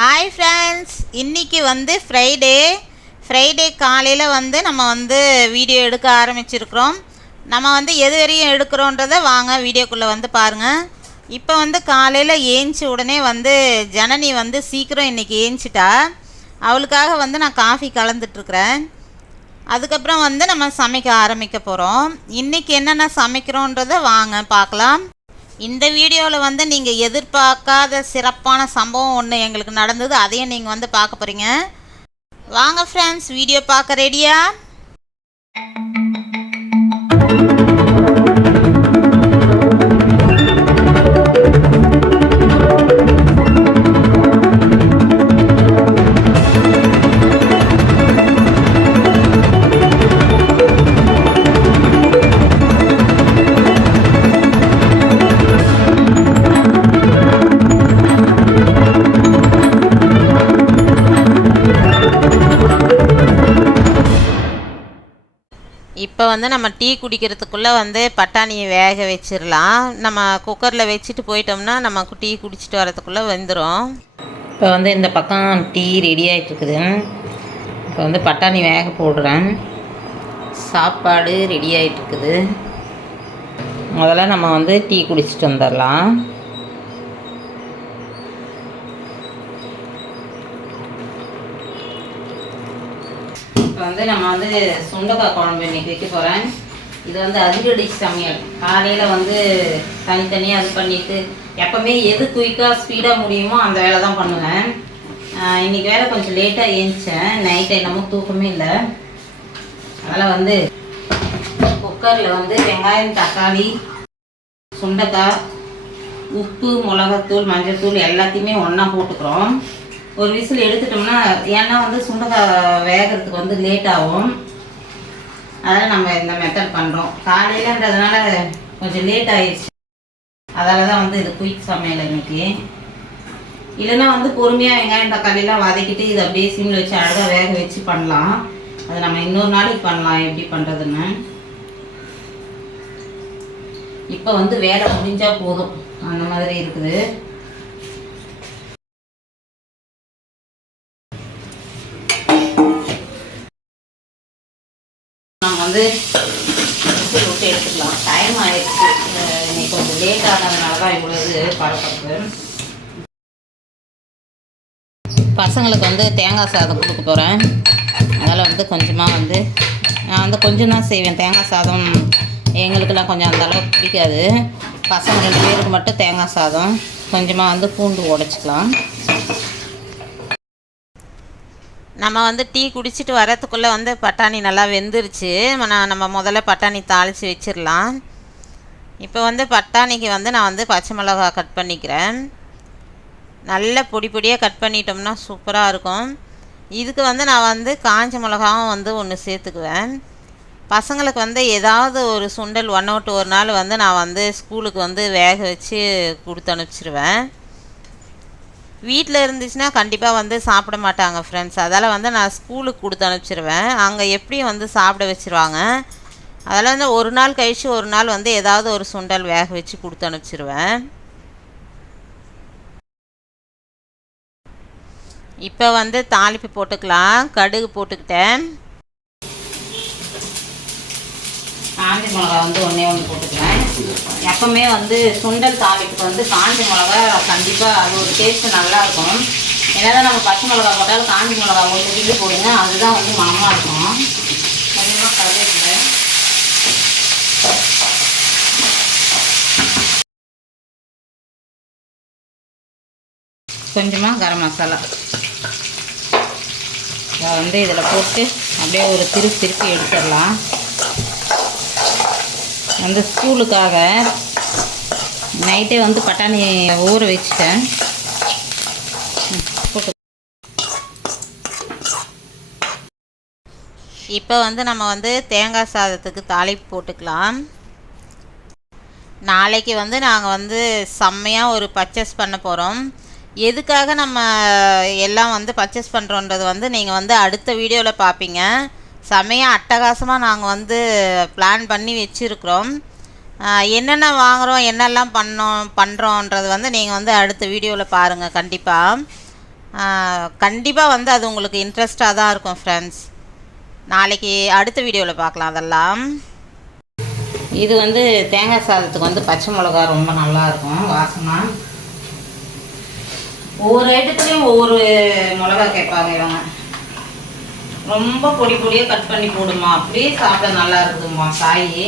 Hi friends இன்றைக்கி வந்து Friday Friday காலையில் வந்து நம்ம வந்து வீடியோ எடுக்க ஆரம்பிச்சிருக்கிறோம். நம்ம வந்து எது வரையும் எடுக்கிறோன்றதை வாங்க வீடியோக்குள்ளே வந்து பாருங்கள் இப்போ வந்து காலையில் ஏஞ்சி உடனே வந்து ஜனனி வந்து சீக்கிரம் இன்றைக்கி ஏஞ்சிட்டா அவளுக்காக வந்து நான் காஃபி கலந்துட்டுருக்குறேன். அதுக்கப்புறம் வந்து நம்ம சமைக்க ஆரம்பிக்க போகிறோம் இன்றைக்கி என்னென்ன சமைக்கிறோன்றதை வாங்க பார்க்கலாம். இந்த வீடியோவில் வந்து நீங்கள் எதிர்பார்க்காத சிறப்பான சம்பவம் ஒன்று எங்களுக்கு நடந்தது. அதையும் நீங்கள் வந்து பார்க்க போகிறீங்க வாங்க ஃப்ரெண்ட்ஸ் வீடியோ பார்க்க ரெடியா வந்து நம்ம டீ குடிக்கிறதுக்குள்ளே வந்து பட்டாணியை வேக வச்சிடலாம் நம்ம குக்கரில் வச்சுட்டு போயிட்டோம்னா நம்ம டீ குடிச்சிட்டு வரதுக்குள்ளே வந்துடும் இப்போ வந்து இந்த பக்கம் டீ ரெடி ஆகிட்டு இருக்குது இப்போ வந்து பட்டாணி வேக போடுறேன். சாப்பாடு ரெடி ஆகிட்டு இருக்குது முதல்ல நம்ம வந்து டீ குடிச்சிட்டு வந்துடலாம் இப்போ வந்து நம்ம வந்து சுண்டக்காய் குழம்பு இன்னைக்கு வைக்க போகிறேன் இது வந்து அதிரடி சமையல். காலையில் வந்து தனித்தனியாக அது பண்ணிவிட்டு எப்போவுமே எது குயிக்காக ஸ்பீடாக முடியுமோ அந்த வேலை தான் பண்ணுவேன். இன்றைக்கி இன்னைக்கு வேலை கொஞ்சம் லேட்டாக ஏந்திச்சேன். நைட் என்னமோ தூக்கமே இல்லை. அதனால் வந்து குக்கரில் வந்து வெங்காயம் தக்காளி சுண்டக்காய் உப்பு மிளகாத்தூள் மஞ்சள்தூள் எல்லாத்தையுமே ஒன்றா போட்டுக்கிறோம். ஒரு விசில் எடுத்துட்டோம்னா ஏன்னா வந்து சுண்டக்காய் வேகிறதுக்கு வந்து லேட் ஆகும். அதனால் நம்ம இந்த மெத்தட் பண்ணுறோம் காலையிலன்றதுனால கொஞ்சம் லேட் ஆயிடுச்சு. அதால் தான் வந்து இது குயிக் சமையல் இன்னைக்கு. இல்லைன்னா வந்து பொறுமையாக வெங்காயம் தக்காளிலாம் வதக்கிட்டு இதை அப்படியே சிம்மில் வச்சு அழகாக வேக வச்சு பண்ணலாம். அது நம்ம இன்னொரு நாளைக்கு பண்ணலாம். எப்படி பண்ணுறதுன்னு இப்போ வந்து வேலை முடிஞ்சால் போதும். அந்த மாதிரி இருக்குது. வந்து விசில் விட்டு எடுத்துக்கலாம். டைம் ஆயிடுச்சு. இன்னைக்கு கொஞ்சம் லேட் ஆனதுனால தான் இவ்வளோ இது பசங்களுக்கு வந்து தேங்காய் சாதம் கொடுக்க போகிறேன் அதனால் வந்து கொஞ்சமாக வந்து நான் வந்து கொஞ்சம் தான் செய்வேன். தேங்காய் சாதம் எங்களுக்கெல்லாம் கொஞ்சம் அந்த அளவுக்கு பிடிக்காது. பசங்க ரெண்டு பேருக்கு மட்டும் தேங்காய் சாதம் கொஞ்சமாக வந்து பூண்டு உடச்சிக்கலாம். நம்ம வந்து டீ குடிச்சிட்டு வரத்துக்குள்ளே வந்து பட்டாணி நல்லா வெந்துருச்சு. நான் நம்ம முதல்ல பட்டாணி தாளித்து வச்சிடலாம் இப்போ வந்து பட்டாணிக்கு வந்து நான் வந்து பச்சை மிளகா கட் பண்ணிக்கிறேன். நல்ல பொடி பொடியாக கட் பண்ணிட்டோம்னா சூப்பராக இருக்கும். இதுக்கு வந்து நான் வந்து காஞ்ச மிளகாவும் வந்து ஒன்று சேர்த்துக்குவேன். பசங்களுக்கு வந்து ஏதாவது ஒரு சுண்டல் ஒன் அவுட் ஒரு நாள் வந்து நான் வந்து ஸ்கூலுக்கு வந்து வேக வச்சு கொடுத்து அனுப்பிச்சிருவேன். வீட்டில் இருந்துச்சுன்னா கண்டிப்பாக வந்து சாப்பிட மாட்டாங்க ஃப்ரெண்ட்ஸ் அதால் வந்து நான் ஸ்கூலுக்கு கொடுத்து அனுப்பிச்சிருவேன். அங்கே எப்படியும் வந்து சாப்பிட வச்சுருவாங்க? அதில் வந்து ஒரு நாள் கழித்து ஒரு நாள் வந்து ஏதாவது ஒரு சுண்டல் வேக வச்சு கொடுத்து அனுப்பிச்சிருவேன். இப்போ வந்து தாளிப்பு போட்டுக்கலாம். கடுகு போட்டுக்கிட்டேன். காஞ்சி மிளகா வந்து ஒன்றே ஒன்று போட்டுக்கிறேன் எப்பவுமே வந்து சுண்டல் தாளிப்புக்கு வந்து காஞ்சி மிளகா கண்டிப்பாக அது ஒரு டேஸ்ட்டு நல்லாயிருக்கும் என்னதான் நம்ம பச்சை மிளகா போட்டாலும் காஞ்சி மிளகா ஒன்று விட்டு போடுங்க அதுதான் வந்து மனமாக இருக்கும். கொஞ்சமாக கருவேப்பிலை. கொஞ்சமாக கரம் மசாலா. இதை வந்து இதில் போட்டு அப்படியே ஒரு திருப்பி திருப்பி எடுத்துடலாம். அந்த ஸ்கூலுக்காக நைட்டே வந்து பட்டாணி ஊற வச்சுட்டேன். போட்டு இப்போ வந்து நம்ம வந்து தேங்காய் சாதத்துக்கு தாளிப்பு போட்டுக்கலாம். நாளைக்கு வந்து நாங்கள் வந்து செம்மையாக ஒரு பர்ச்சேஸ் பண்ண போகிறோம் எதுக்காக நம்ம எல்லாம் வந்து பர்ச்சேஸ் பண்ணுறோன்றது வந்து நீங்கள் வந்து அடுத்த வீடியோவில் பார்ப்பீங்க செம்மையாக அட்டகாசமாக நாங்கள் வந்து பிளான் பண்ணி வச்சுருக்குறோம். என்னென்ன வாங்குகிறோம் என்னெல்லாம் பண்ணோம் பண்ணுறோன்றது வந்து நீங்கள் வந்து அடுத்த வீடியோவில் பாருங்கள் கண்டிப்பாக கண்டிப்பாக வந்து அது உங்களுக்கு இன்ட்ரெஸ்டாக தான் இருக்கும் ஃப்ரெண்ட்ஸ் நாளைக்கு அடுத்த வீடியோவில் பார்க்கலாம் அதெல்லாம். இது வந்து தேங்காய் சாதத்துக்கு வந்து பச்சை மிளகா ரொம்ப நல்லாயிருக்கும் வாசமாக ஒவ்வொரு இடத்துலையும் ஒவ்வொரு மிளகா கேட்பாங்க இவங்க. ரொம்ப பொடி பொடியாக கட் பண்ணி போடுமா அப்படியே சாப்பிட நல்லா இருக்குதும்மா காய்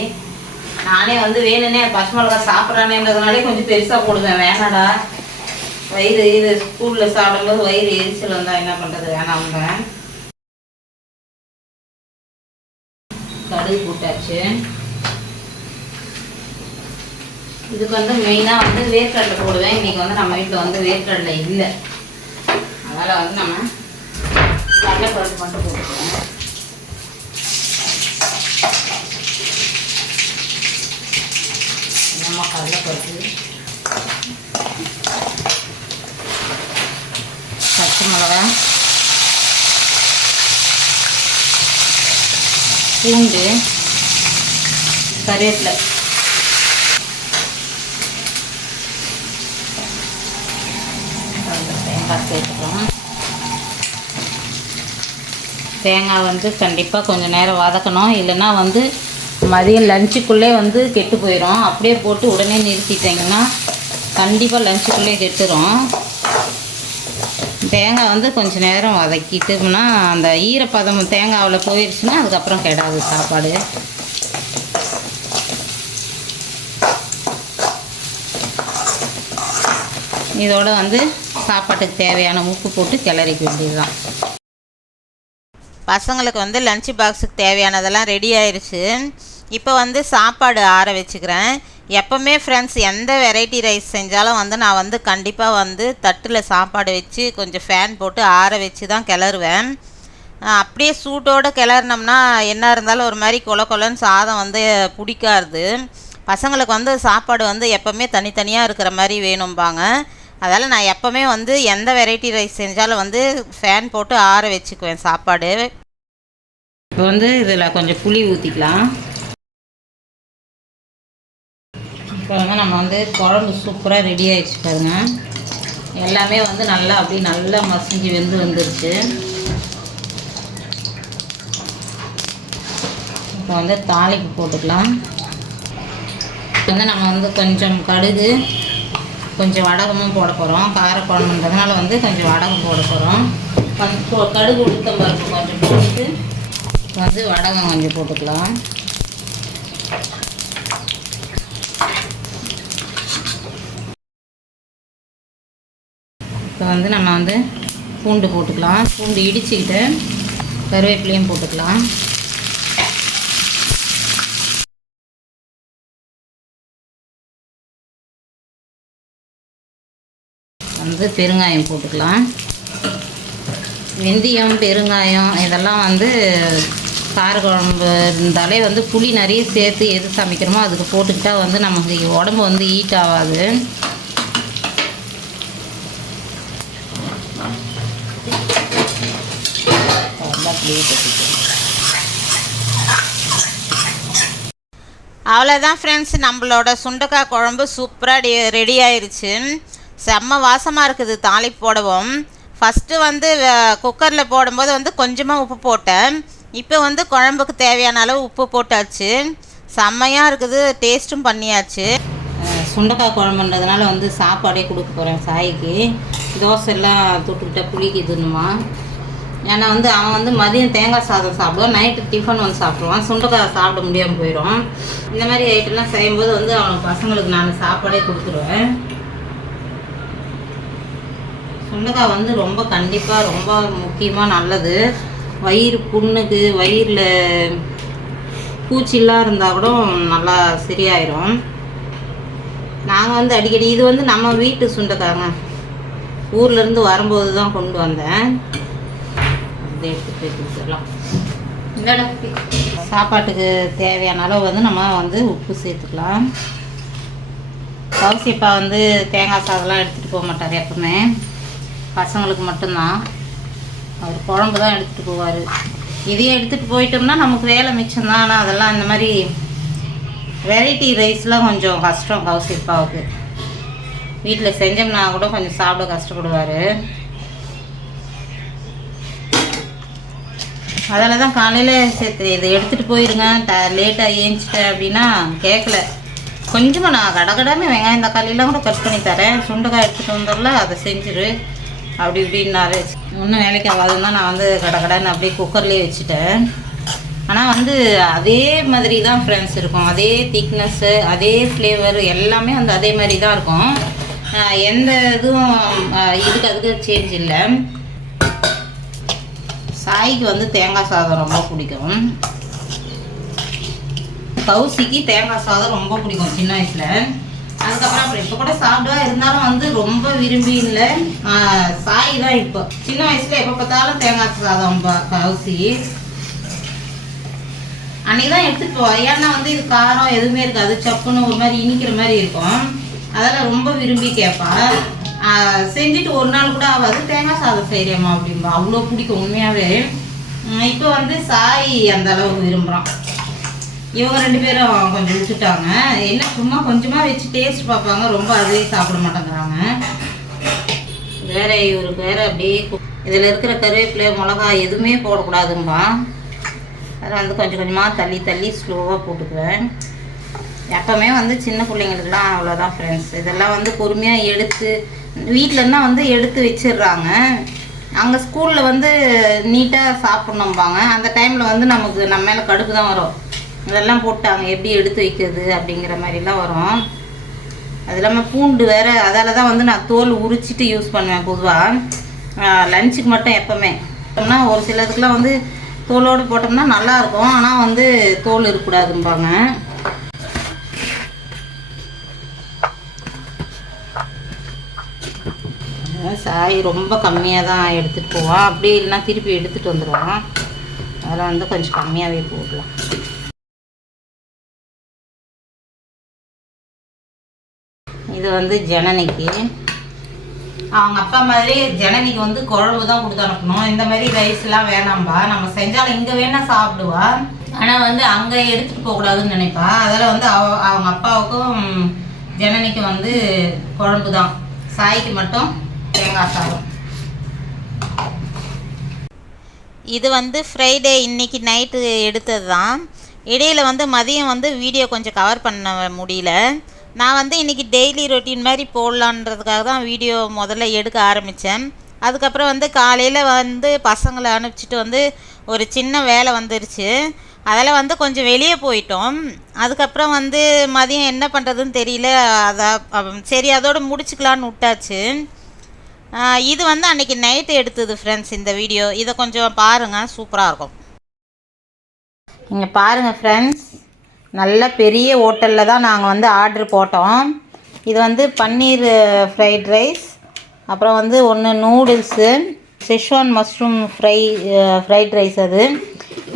நானே வந்து வேணும்னே பச்சை மிளகா சாப்பிட்றானேன்றதுனாலே கொஞ்சம் பெருசாக போடுவேன். வேணாடா. வயிறு இது ஸ்கூலில் சாப்பிடும்போது வயிறு எரிச்சல் வந்தால் என்ன பண்ணுறது வேணாங்க கடுகு போட்டாச்சு. இதுக்கு வந்து மெயினாக வந்து வேர்க்கடலை போடுவேன். இன்றைக்கி வந்து நம்ம வீட்டில் வந்து வேர்க்கடலை இல்லை. அதனால் வந்து நம்ம கடலைப்பருப்பு மட்டும் போட்டுக்குவோம் நம்ம கடலைப்பருப்பு பச்சை மிளகா பூண்டு கருவேப்பிலை தேங்காய் சேர்த்துக்கிறோம் தேங்காய் வந்து கண்டிப்பாக கொஞ்சம் நேரம் வதக்கணும். இல்லைன்னா வந்து மதியம் லஞ்சுக்குள்ளே வந்து கெட்டு போயிடும் அப்படியே போட்டு உடனே நிறுத்திட்டிங்கன்னா கண்டிப்பாக லஞ்சுக்குள்ளே கெட்டுரும். தேங்காய் வந்து கொஞ்சம் நேரம் வதக்கிட்டோம்னா அந்த ஈரப்பதம் தேங்காவில் போயிடுச்சுன்னா அதுக்கப்புறம் கெடாது சாப்பாடு. இதோடு வந்து சாப்பாட்டுக்கு தேவையான உப்பு போட்டு கிளறிக்க வேண்டியதுதான். பசங்களுக்கு வந்து லன்ச் பாக்ஸுக்கு தேவையானதெல்லாம் ரெடி ஆயிடுச்சு இப்போ வந்து சாப்பாடு ஆற வச்சுக்கிறேன். எப்போவுமே ஃப்ரெண்ட்ஸ் எந்த வெரைட்டி ரைஸ் செஞ்சாலும் வந்து நான் வந்து கண்டிப்பாக வந்து தட்டில் சாப்பாடு வச்சு கொஞ்சம் ஃபேன் போட்டு ஆற வச்சு தான் கிளறுவேன் அப்படியே சூட்டோடு கிளறினோம்னா என்ன இருந்தாலும் ஒரு மாதிரி கொல கொலன்னு சாதம் வந்து பிடிக்காது. பசங்களுக்கு வந்து சாப்பாடு வந்து எப்போவுமே தனித்தனியாக இருக்கிற மாதிரி வேணும்பாங்க. அதால் நான் எப்போவுமே வந்து எந்த வெரைட்டி ரைஸ் செஞ்சாலும் வந்து ஃபேன் போட்டு ஆற வச்சுக்குவேன் சாப்பாடு. இப்போ வந்து இதில் கொஞ்சம் புளி ஊற்றிக்கலாம் இப்போ வந்து நம்ம வந்து குழம்பு சூப்பராக ரெடி ஆகிடுச்சு பாருங்க. எல்லாமே வந்து நல்லா அப்படியே நல்லா மசிஞ்சு வெந்து வந்துருச்சு. இப்போ வந்து தாளிப்பு போட்டுக்கலாம். இப்போ வந்து நம்ம வந்து கொஞ்சம் கடுகு கொஞ்சம் வடகமும் போட போகிறோம் காரக்குழம்புன்றதுனால வந்து கொஞ்சம் வடகம் போட போகிறோம் கடுகு உளுத்தம் பருப்பு கொஞ்சம் போட்டுட்டு வந்து வடகம் கொஞ்சம் போட்டுக்கலாம். இப்போ வந்து நம்ம வந்து பூண்டு போட்டுக்கலாம். பூண்டு இடிச்சுக்கிட்டு கருவேப்பிலையும் போட்டுக்கலாம். வந்து பெருங்காயம் போட்டுக்கலாம். வெந்தயம் பெருங்காயம் இதெல்லாம் வந்து காரக்குழம்பு இருந்தாலே வந்து புளி நிறைய சேர்த்து எது சமைக்கிறோமோ அதுக்கு போட்டுக்கிட்டா வந்து நமக்கு உடம்பு வந்து ஹீட் ஆகாது. அவ்வளோதான் ஃப்ரெண்ட்ஸ் நம்மளோட சுண்டக்காய் குழம்பு சூப்பராக ரெடி ஆயிடுச்சு செம்ம வாசமாக இருக்குது தாளிப்பு போடவும். ஃபஸ்ட்டு வந்து குக்கரில் போடும்போது வந்து கொஞ்சமாக உப்பு போட்டேன். இப்போ வந்து குழம்புக்கு தேவையான அளவு உப்பு போட்டாச்சு. செம்மையாக இருக்குது டேஸ்ட்டும் பண்ணியாச்சு. சுண்டைக்காய் சுண்டக்காய் குழம்புன்றதுனால வந்து சாப்பாடே கொடுக்க போகிறேன் சாய்க்கு. தோசை எல்லாம் புளிக்குதுன்னுமா. ஏன்னா வந்து அவன் வந்து மதியம் தேங்காய் சாதம் சாப்பிடுவான் நைட்டு டிஃபன் வந்து சாப்பிடுவான். சுண்டக்காய் சாப்பிட முடியாமல் போயிடும். இந்த மாதிரி ஐட்டம்லாம் செய்யும்போது வந்து அவன் பசங்களுக்கு நான் சாப்பாடே கொடுத்துருவேன். சுண்டைக்காய் வந்து ரொம்ப கண்டிப்பாக ரொம்ப முக்கியமாக நல்லது. வயிறு புண்ணுக்கு வயிறில் பூச்சிலாம் இருந்தால் கூட நல்லா சரியாயிரும். நாங்கள் வந்து அடிக்கடி இது வந்து நம்ம வீட்டு சுண்டைக்காங்க. ஊர்லேருந்து வரும்போது தான் கொண்டு வந்தேன். அதை எடுத்து போய் கொடுத்துடலாம். சாப்பாட்டுக்கு தேவையான அளவு வந்து நம்ம வந்து உப்பு சேர்த்துக்கலாம். கவுசிப்பா வந்து தேங்காய் சாதம்லாம் எடுத்துகிட்டு போக மாட்டார் எப்பவுமே. பசங்களுக்கு மட்டும்தான். அவர் குழம்பு தான் எடுத்துகிட்டு போவார். இதையும் எடுத்துகிட்டு போயிட்டோம்னா நமக்கு வேலை மிச்சம்தான். ஆனால் அதெல்லாம் இந்த மாதிரி வெரைட்டி ரைஸ்லாம் கொஞ்சம் கஷ்டம் ஹவுஸ் வீட்டில் செஞ்சோம்னா கூட கொஞ்சம் சாப்பிட கஷ்டப்படுவார். அதில் தான் காலையில் சேர்த்து இதை எடுத்துகிட்டு போயிருங்க. த லேட்டாக ஏஞ்சிட்டேன் அப்படின்னா கேட்கல கொஞ்சமாக நான் கடகடன்னு வெங்காயம் தக்காளிலாம் கூட கட் பண்ணி தரேன். சுண்டைக்காய் எடுத்துகிட்டு வந்துடல அதை செஞ்சிரு. அப்படி இப்படின்னாரு. ஒன்றும் வேலைக்கு ஆகாதுன்னா நான் வந்து கடகடான்னு அப்படியே குக்கர்லேயே வச்சுட்டேன். ஆனால் வந்து அதே மாதிரி தான் ஃப்ரெண்ட்ஸ் இருக்கும். அதே திக்னஸ்ஸு அதே ஃப்ளேவர் எல்லாமே வந்து அதே மாதிரி தான் இருக்கும் எந்த இதுவும் இதுக்கு அதுக்கு சேஞ்ச் இல்லை. சாய்க்கு வந்து தேங்காய் சாதம் ரொம்ப பிடிக்கும். கௌசிக்கு தேங்காய் சாதம் ரொம்ப பிடிக்கும் சின்ன வயசில். அதுக்கப்புறம் அப்புறம் இப்போ கூட சாப்பிடுவா இருந்தாலும் வந்து ரொம்ப விரும்பி இல்லை. ஆஹ் சாய் தான் இப்போ. சின்ன வயசுல எப்போ பார்த்தாலும் தேங்காய் சாதம் கவுசி. அன்னைக்கு தான் எடுத்துட்டு போவா. ஏன்னா வந்து இது காரம் எதுவுமே இருக்காது. சப்புன்னு ஒரு மாதிரி இனிக்கிற மாதிரி இருக்கும். அதெல்லாம் ரொம்ப விரும்பி கேட்பா. ஆஹ் செஞ்சுட்டு ஒரு நாள் கூட ஆகாது. தேங்காய் சாதம் செய்கிறேம்மா அப்படிம்பா. அவ்வளோ பிடிக்கும் உண்மையாகவே இப்போ வந்து சாய் அந்த அளவுக்கு விரும்புகிறான் இவங்க ரெண்டு பேரும் கொஞ்சம் விட்டுட்டாங்க. என்ன சும்மா கொஞ்சமாக வச்சு டேஸ்ட் பார்ப்பாங்க. ரொம்ப அதே சாப்பிட மாட்டேங்கிறாங்க. வேற இவருக்கு வேற அப்படியே இதில் இருக்கிற கருவேப்பிலை மிளகா எதுவுமே போடக்கூடாதும்பா. அதை வந்து கொஞ்சம் கொஞ்சமாக தள்ளி தள்ளி ஸ்லோவாக போட்டுக்குவேன். எப்போவுமே வந்து சின்ன பிள்ளைங்களுக்குலாம் அவ்வளோதான் ஃப்ரெண்ட்ஸ் இதெல்லாம் வந்து பொறுமையாக எடுத்து வீட்டிலன்னா வந்து எடுத்து வச்சிடுறாங்க. அங்கே ஸ்கூலில் வந்து நீட்டாக சாப்பிட்ணும்பாங்க. அந்த டைமில் வந்து நமக்கு நம்ம மேலே கடுப்பு தான் வரும். இதெல்லாம் போட்டாங்க. எப்படி எடுத்து வைக்கிறது அப்படிங்கிற மாதிரிலாம் வரும். அது இல்லாமல் பூண்டு வேறு அதால் தான் வந்து நான் தோல் உரிச்சிட்டு யூஸ் பண்ணுவேன் பொதுவாக லஞ்சுக்கு மட்டும் எப்போவுமே. போட்டோம்னா ஒரு சிலதுக்கெலாம் வந்து தோலோடு போட்டோம்னா நல்லாயிருக்கும். ஆனால் வந்து தோல் இருக்கக்கூடாதும்பாங்க. சாய் ரொம்ப கம்மியாக தான் எடுத்துகிட்டு போவான் அப்படியே இல்லைன்னா திருப்பி எடுத்துகிட்டு வந்துடுவான் அதெல்லாம் வந்து கொஞ்சம் கம்மியாகவே போடலாம். இது வந்து ஜனனிக்கு. அவங்க அப்பா மாதிரி ஜனனிக்கு வந்து குழம்பு தான் கொடுத்து அனுப்பணும். இந்த மாதிரி ரைஸ்லாம் வேணாம்பா. நம்ம செஞ்சாலும் இங்கே வேணா சாப்பிடுவா. ஆனால் வந்து அங்கே எடுத்துகிட்டு போகக்கூடாதுன்னு நினைப்பா. அதில் வந்து அவ அவங்க அப்பாவுக்கும் ஜனனிக்கும் வந்து குழம்பு தான். சாய்க்கு மட்டும் தேங்காய் சாதம். இது வந்து ஃப்ரைடே இன்னைக்கு நைட்டு எடுத்தது தான் இடையில் வந்து மதியம் வந்து வீடியோ கொஞ்சம் கவர் பண்ண முடியல. நான் வந்து இன்றைக்கி டெய்லி ரொட்டீன் மாதிரி போடலான்றதுக்காக தான் வீடியோ முதல்ல எடுக்க ஆரம்பித்தேன் அதுக்கப்புறம் வந்து காலையில் வந்து பசங்களை அனுப்பிச்சிட்டு வந்து ஒரு சின்ன வேலை வந்துருச்சு. அதில் வந்து கொஞ்சம் வெளியே போயிட்டோம். அதுக்கப்புறம் வந்து மதியம் என்ன பண்ணுறதுன்னு தெரியல. அதை சரி அதோடு முடிச்சுக்கலான்னு விட்டாச்சு. இது வந்து அன்றைக்கி நைட்டு எடுத்தது ஃப்ரெண்ட்ஸ் இந்த வீடியோ இதை கொஞ்சம் பாருங்கள் சூப்பராக இருக்கும். நீங்கள் பாருங்கள் ஃப்ரெண்ட்ஸ் நல்ல பெரிய ஹோட்டலில் தான் நாங்கள் வந்து ஆர்டர் போட்டோம். இது வந்து பன்னீர் ஃப்ரைட் ரைஸ் அப்புறம் வந்து ஒன்று noodles schezwan mushroom fry fried rice அது.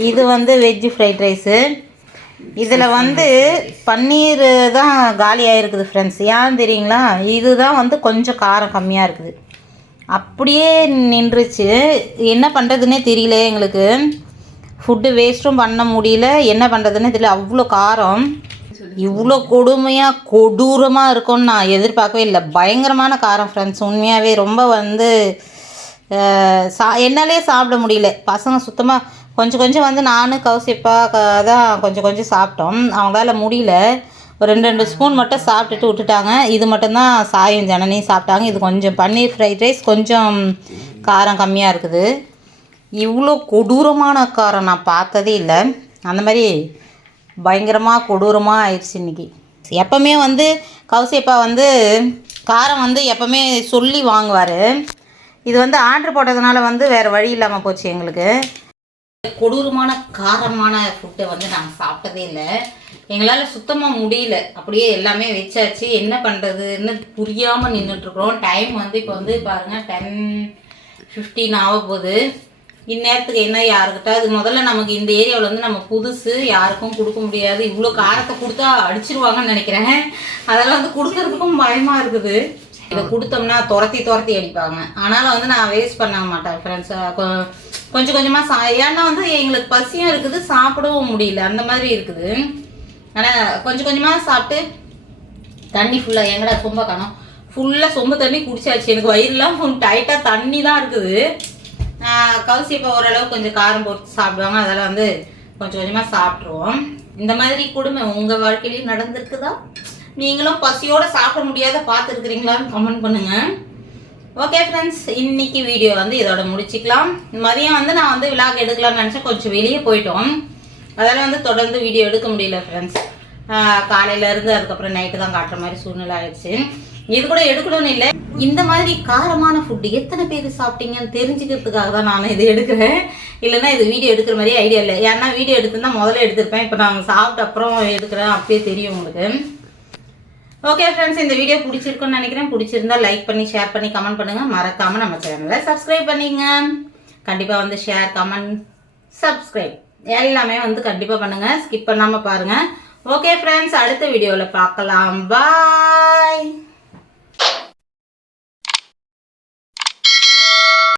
இது வந்து வெஜ்ஜு ஃப்ரைட் ரைஸு இதில் வந்து பன்னீர் தான் காலி ஆகிருக்குது ஃப்ரெண்ட்ஸ் ஏன் தெரியுங்களா? இதுதான் வந்து கொஞ்சம் காரம் கம்மியாக இருக்குது. அப்படியே நின்றுச்சு. என்ன பண்ணுறதுனே தெரியல எங்களுக்கு. ஃபுட்டு வேஸ்ட்டும் பண்ண முடியல. என்ன பண்ணுறதுன்னு இதில் அவ்வளோ காரம். இவ்வளோ கொடுமையாக கொடூரமாக இருக்கும்னு நான் எதிர்பார்க்கவே இல்லை. பயங்கரமான காரம் ஃப்ரெண்ட்ஸ் உண்மையாகவே ரொம்ப வந்து சா என்னாலே சாப்பிட முடியல. பசங்க சுத்தமாக கொஞ்சம் கொஞ்சம் வந்து நானும் கௌசிப்பா தான் கொஞ்சம் கொஞ்சம் சாப்பிட்டோம். அவங்களால முடியல. ஒரு ரெண்டு ரெண்டு ஸ்பூன் மட்டும் சாப்பிட்டுட்டு விட்டுட்டாங்க. இது மட்டும்தான் சாயும் ஜனனையும் சாப்பிட்டாங்க. இது கொஞ்சம் பன்னீர் ஃப்ரைட் ரைஸ் கொஞ்சம் காரம் கம்மியாக இருக்குது. இவ்வளோ கொடூரமான காரம் நான் பார்த்ததே இல்லை. அந்த மாதிரி பயங்கரமாக கொடூரமாக ஆயிடுச்சு இன்றைக்கி எப்போவுமே வந்து கௌசியப்பா வந்து காரம் வந்து எப்போவுமே சொல்லி வாங்குவார். இது வந்து ஆர்டர் போட்டதுனால வந்து வேறு வழி இல்லாமல் போச்சு எங்களுக்கு. கொடூரமான காரமான ஃபுட்டை வந்து நாங்கள் சாப்பிட்டதே இல்லை. எங்களால் சுத்தமாக முடியல. அப்படியே எல்லாமே வச்சாச்சு. என்ன பண்ணுறதுன்னு புரியாமல் நின்றுட்டுருக்குறோம் டைம் வந்து இப்போ வந்து பாருங்கள் டென் ஃபிஃப்டீன் ஆக போகுது. இந்நேரத்துக்கு என்ன யாருக்கிட்ட? அது முதல்ல நமக்கு இந்த ஏரியாவில் வந்து நம்ம புதுசு யாருக்கும் கொடுக்க முடியாது. இவ்வளோ காரத்தை கொடுத்தா அடிச்சிருவாங்கன்னு நினைக்கிறேன். அதெல்லாம் வந்து கொடுக்கறதுக்கும் பயமாக இருக்குது. இதை கொடுத்தோம்னா துரத்தி துரத்தி அடிப்பாங்க. ஆனாலும் வந்து நான் வேஸ்ட் பண்ண மாட்டேன் ஃப்ரெண்ட்ஸ் கொஞ்சம் கொஞ்சமாக சா ஏன்னா வந்து எங்களுக்கு பசியும் இருக்குது சாப்பிடவும் முடியல. அந்த மாதிரி இருக்குது. ஆனால் கொஞ்சம் கொஞ்சமாக சாப்பிட்டு தண்ணி ஃபுல்லாக எங்கடா சொம்ப காணும் ஃபுல்லாக சொம்பு தண்ணி குடிச்சாச்சு. எனக்கு வயிறுலாம் ஃபுல் டைட்டாக தண்ணி தான் இருக்குது. கவுசி இப்போ ஓரளவு கொஞ்சம் காரம் போட்டு சாப்பிடுவாங்க. அதெல்லாம் வந்து கொஞ்சம் கொஞ்சமாக சாப்பிட்ருவோம் இந்த மாதிரி கொடுமை உங்கள் வாழ்க்கையிலையும் நடந்திருக்குதா? நீங்களும் பசியோடு சாப்பிட முடியாத பார்த்துருக்குறீங்களான்னு கமெண்ட் பண்ணுங்கள் ஓகே ஃப்ரெண்ட்ஸ் இன்னைக்கு வீடியோ வந்து இதோட முடிச்சுக்கலாம். மதியம் வந்து நான் வந்து விழாக் எடுக்கலாம்னு நினச்சேன். கொஞ்சம் வெளியே போயிட்டோம். அதெல்லாம் வந்து தொடர்ந்து வீடியோ எடுக்க முடியல ஃப்ரெண்ட்ஸ் காலையிலேருந்து அதுக்கப்புறம் நைட்டு தான் காட்டுற மாதிரி சூழ்நிலை ஆயிடுச்சு. இது கூட எடுக்கணும்னு இல்லை. இந்த மாதிரி காரமான ஃபுட்டு எத்தனை பேர் சாப்பிட்டீங்கன்னு தெரிஞ்சுக்கிறதுக்காக தான் நான் இது எடுக்கிறேன். இல்லைன்னா இது வீடியோ எடுக்கிற மாதிரி ஐடியா இல்லை. ஏன்னா வீடியோ எடுத்துருந்தா முதல்ல எடுத்திருப்பேன். இப்போ நான் சாப்பிட்ட அப்புறம் எடுக்கிறேன். அப்பயே தெரியும் உங்களுக்கு. ஓகே ஃப்ரெண்ட்ஸ் இந்த வீடியோ பிடிச்சிருக்குன்னு நினைக்கிறேன். பிடிச்சிருந்தா லைக் பண்ணி ஷேர் பண்ணி கமெண்ட் பண்ணுங்கள் மறக்காமல் நம்ம சேனலை சப்ஸ்கிரைப் பண்ணிங்க. கண்டிப்பாக வந்து ஷேர் கமெண்ட் சப்ஸ்கிரைப் எல்லாமே வந்து கண்டிப்பாக பண்ணுங்கள் ஸ்கிப் பண்ணாமல் பாருங்கள் ஓகே ஃப்ரெண்ட்ஸ் அடுத்த வீடியோவில் பார்க்கலாம். பாய்